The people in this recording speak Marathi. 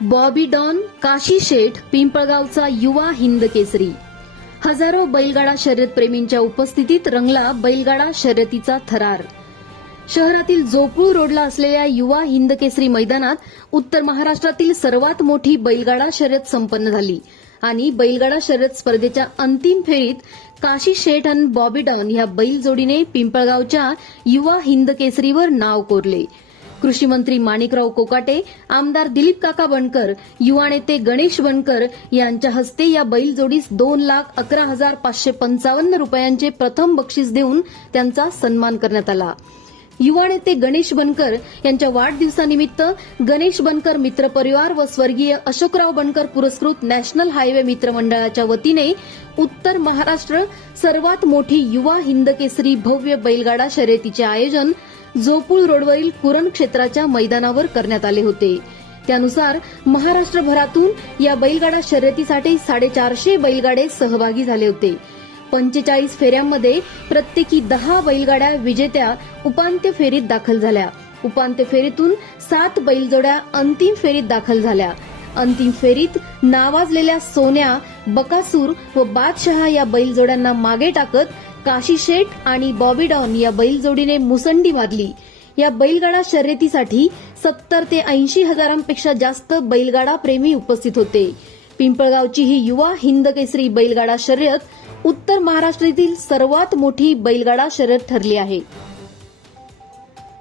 बॉबी डॉन काशी शेठ पिंपळगावचा युवा हिंद केसरी. हजारो बैलगाडा शर्यत प्रेमींच्या उपस्थितीत रंगला बैलगाडा शर्यतीचा थरार. शहरातील जोपूळ रोडला असलेल्या युवा हिंद केसरी मैदानात उत्तर महाराष्ट्रातील सर्वात मोठी बैलगाडा शर्यत संपन्न झाली आणि बैलगाडा शर्यत स्पर्धेच्या अंतिम फेरीत काशी शेठ आणि बॉबी डॉन ह्या बैल जोडीने पिंपळगावच्या युवा हिंद केसरीवर नाव कोरले. कृषी मंत्री माणिकराव कोकाटे आमदार दिलीप काका बनकर युवा नेते गणेश बनकर यांच्या हस्ते या बैलजोडीस दोन लाख अकरा हजार पाचशे पंचावन्न रुपयांचे प्रथम बक्षीस देऊन त्यांचा सन्मान करण्यात आला. युवा नेते गणेश बनकर यांच्या वाढदिवसानिमित्त गणेश बनकर मित्र परिवार व स्वर्गीय अशोकराव बनकर पुरस्कृत नॅशनल हायवे मित्र मंडळाच्या वतीने उत्तर महाराष्ट्र सर्वात मोठी युवा हिंदकेसरी भव्य बैलगाडा शर्यतीचे आयोजन जोपूळ रोडवरील कुरण क्षेत्राच्या मैदानावर करण्यात आले होते. त्यानुसार महाराष्ट्रभरातून या बैलगाडा शर्यतीसाठी साडेचारशे बैलगाडे सहभागी झाले होते. पंचेचाळीस फेऱ्यांमध्ये प्रत्येकी दहा बैलगाड्या विजेत्या उपांत्य फेरीत दाखल झाल्या. उपांत्य फेरीतून सात बैलजोड्या अंतिम फेरीत दाखल झाल्या. अंतिम फेरीत नावाजलेल्या सोन्या बकासूर व बादशहा या बैलजोड्यांना मागे टाकत काशी शेठ आणि बॉबी डॉन या बैलजोडीने मुसंडी मारली. या बैलगाडा शर्यतीसाठी सत्तर ते ऐंशी हजारांपेक्षा जास्त बैलगाडा प्रेमी उपस्थित होते. पिंपळगावची ही युवा हिंद केसरी बैलगाडा शर्यत उत्तर महाराष्ट्रातील सर्वात मोठी बैलगाडा शर्यत ठरली आहे.